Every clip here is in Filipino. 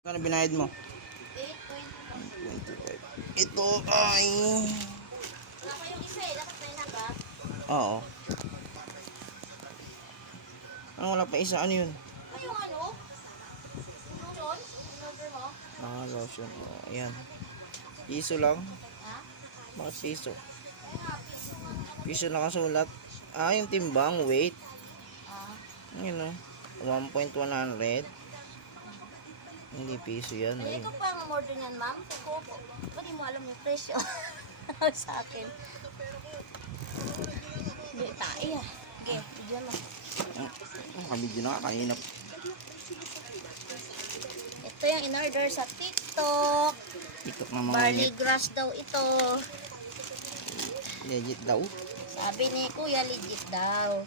Kano binayad mo? 8.25. Ito ay... Wala pa yung isa eh. Dapat na inabak. Oo. Ano wala pa isa? Ano yun? Ay, yung ano? Lotion? Yung order mo? Ah, lotion. Oh, ayan. Piso lang. Ha? Bakit piso? Ay nga, piso nga. Piso nakasulat. Ah, yung timbang. Weight. Ah. Yun o. 1.100. Hindi piso yan. Ay, Eh. ikaw pa ang order niyan, ma'am? Kuko po. Ba't di mo alam yung presyo? Sa akin. Hindi, tae ah. Okay, bigyan mo. Kabidyo na ka. Kanina. Ito yung in-order sa TikTok. TikTok na mga Barley grass daw ito. legit daw. Sabi ni Kuya, legit daw.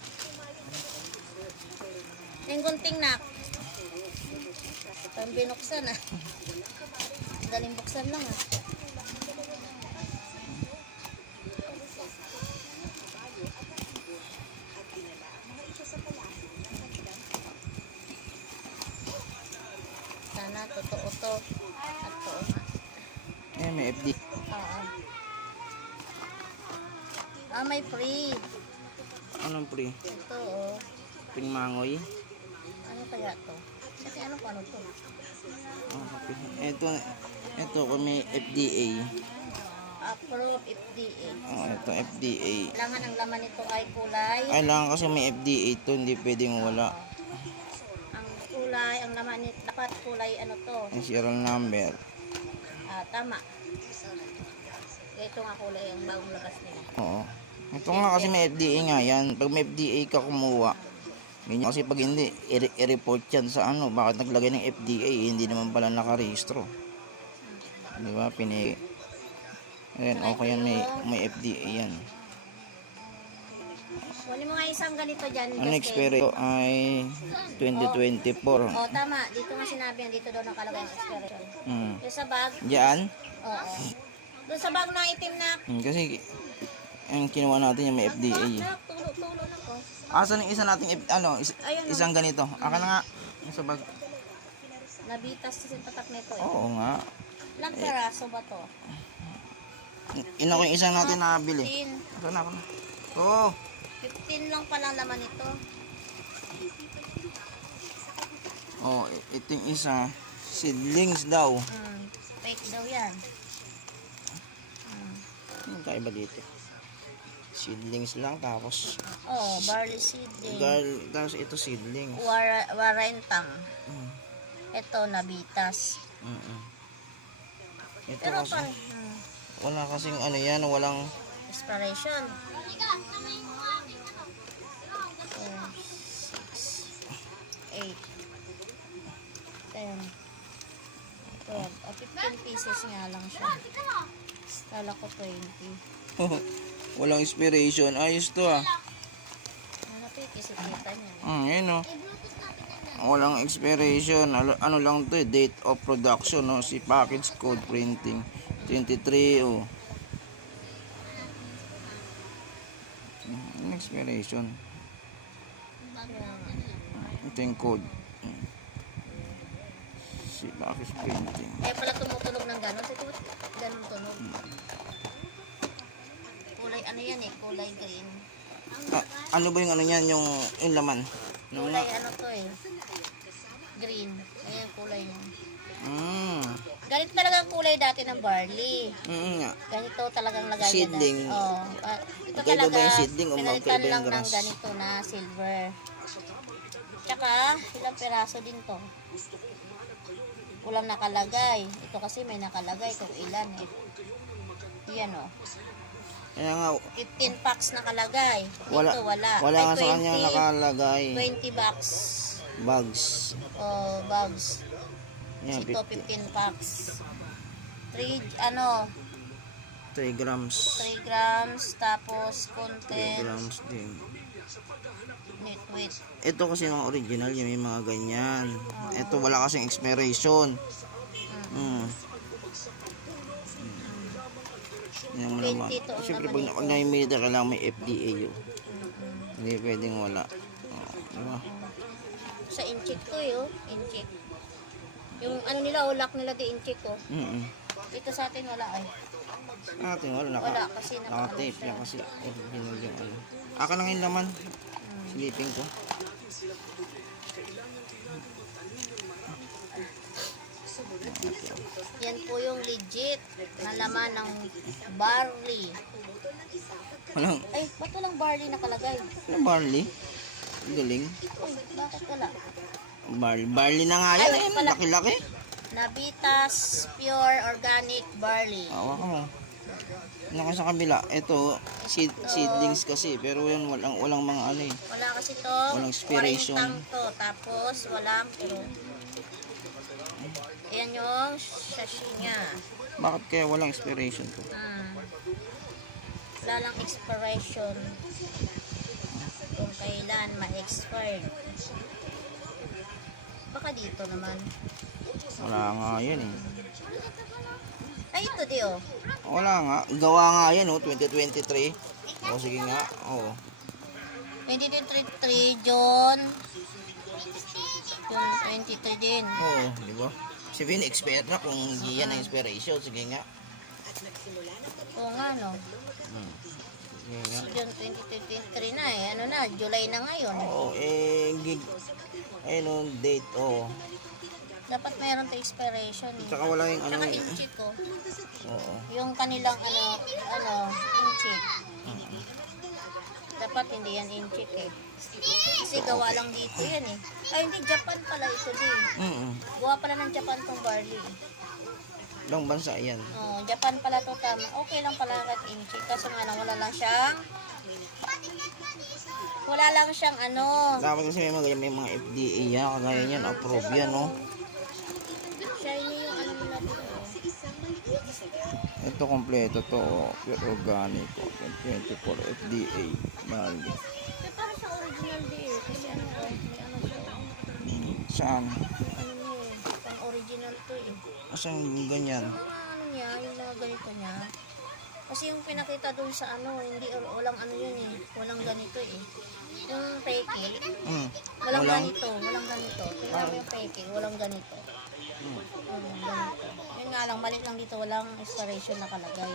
Yung gunting nak. Pang binuksan ah. Daling buksan lang ah. Sana totoo to. At to nga. Eh, may FD. Oo. Ah, may free. Anong pre? Ito oh. Pingmangoy. Ano kaya to? Kasi ano pa ano to? Oh, ito kung may FDA. Approve FDA. Oh, ito FDA. Kailangan ang laman nito ay kulay. Kailangan kasi may FDA ito, hindi pwedeng wala. Ang kulay, ang laman nito, dapat kulay ano to? Yung serial number. Ah, tama. Ito nga kulay ang bagong labas nila. Oo. Ito nga kasi may FDA nga yan. Pag may FDA ka kumuha, ganyan. Kasi pag hindi, i-report yan sa ano. Bakit naglagay ng FDA? Hindi naman pala nakarehistro. Di ba? Ayan, okay yan. May FDA yan. Kunin mo nga isang ganito dyan. Ang Justin. expiry ko ay 2024. Oh, tama. Dito nga sinabi yan. Dito daw nakalagay ang expiration. Hmm. Yung sa bag. Diyan? Oo. Doon sa bag na itim na. Kasi ang kinuha natin yung may FDA. Tulo na ko. Asan yung isa nating Ayan, isang ganito? Aka na nga. Yung sa bag. Nabitas sa patak nito eh. Oo nga. Ilang peraso ba to? Ina ko yung isang natin nabili. 15. Ito na ako na. Oo. 15 lang pala laman nito. Oh, ito yung isa. Seedlings daw. Fake daw yan. Ano kaiba dito? Seedlings lang tapos Oh, barley seedling. tapos ito seedlings. Warentang. Mm. Ito, nabitas. Ito Pero kasi, pa, wala kasing ano yan, walang expiration. 4, 6, 8, 10, 12. 15 pieces nga lang siya. Kala ko 20. walang expiration. Ayos to ah. Ano pa yung kisip-kita niya? Yun oh. Walang expiration. Ano lang to eh, date of production no, si package code printing 23 oh. Ang expiration. Ito yung code. Si package printing. Kaya pala tumutunog ng gano'n. Ito, gano'n tunog. Kulay ano yan eh, kulay green. Ano ba yung ano yan, yung laman? Kulay ano to eh. Green. Ayan kulay niya. Ganito talaga ang kulay dati ng barley. Nga. Ganito talagang lagay niya. Seedling. Oh, ito Magkaiba talaga. ba yung seedling o Pinalitan magkaiba yung lang ng grass? ganito na silver. Tsaka, ilang peraso din to. Walang nakalagay. Ito kasi may nakalagay kung ilan eh. Yan oh. Kaya nga, 15 packs nakalagay. wala, Ito wala. wala Ay, nga sa kanya nakalagay. 20 bucks. Bags. Oh, bags. Yan, Ito 15 packs. 3 grams. 3 grams tapos 3 content grams din. nitwit. Ito kasi yung original, yung may mga ganyan. Ito wala kasing expiration. Yan mo naman. 20 to Siyempre naman pag naimili ka, kailangan may FDA yun. Hindi pwedeng wala. Diba? Sa incheck to eh, oh. Incheck. Yung ano nila, ulak nila di incheck ko. Dito sa atin wala ay. Atin, wala. Wala kasi Naka-tape siya. yan kasi original yung ano. Aka lang yung laman. Silipin ko. Yan po yung legit na laman ng barley. Walang, Ay, ba't walang barley nakalagay? walang barley. Ang galing. Uy, bakit wala? Barley na nga yan. Ay, Ayun, pala. laki-laki. Navitas Pure Organic Barley. Awa ka mo. Ano ka sa kabila? Ito, seedlings kasi. Pero yan, walang mga ano eh. Wala kasi to. Walang expiration. 40 to. Tapos, walang puro. Ayan yung sachet niya. Bakit kaya walang expiration to? Wala lang expiration. Kung kailan ma-expire. Baka dito naman. Wala nga yan eh. Ay, ito di oh. Wala nga. Gawa nga yan oh, 2023. O sige nga. Oo. 2023 June 23 din. Oo, di ba? Sabihin, expire na kung hindi yan ang expiration. Sige nga. Oo nga no. Sige nga. June 2023 na eh. Ano na, July na ngayon. Oo, ayun oh, date, oo. Dapat mayroon pa expiration eh. Tsaka wala yung ano. Tsaka inchi ko. Oo. Yung kanilang inchi. Dapat hindi yan inchi eh. Kasi gawa lang dito yan eh. Ay hindi, Japan pala ito din. Gawa pala ng Japan tong barley. Ibang bansa yan. Oh, Japan pala to tama. Okay lang pala kahit inchi. Kaso nga lang, wala lang siyang Dapat kasi may mga FDA yan. Kagaya yan, approve yan, no? shiny yung ano nila dito. Ito kompleto to, oh. Pure organic, oh. 24 FDA. Bali. Parang siyang original din eh. Kasi ano ko, may ano siya. Saan? Ano niya eh. Pang original to eh. Asan yung ganyan? Yung mga ano niya, yung mga ganito niya. Kasi yung pinakita doon sa ano, hindi, walang ano yun eh. Walang ganito eh. Yung peke, walang ganito. Tingnan mo yung peke, walang ganito. Walang ganito. Yun nga lang, mali lang dito, walang expiration nakalagay.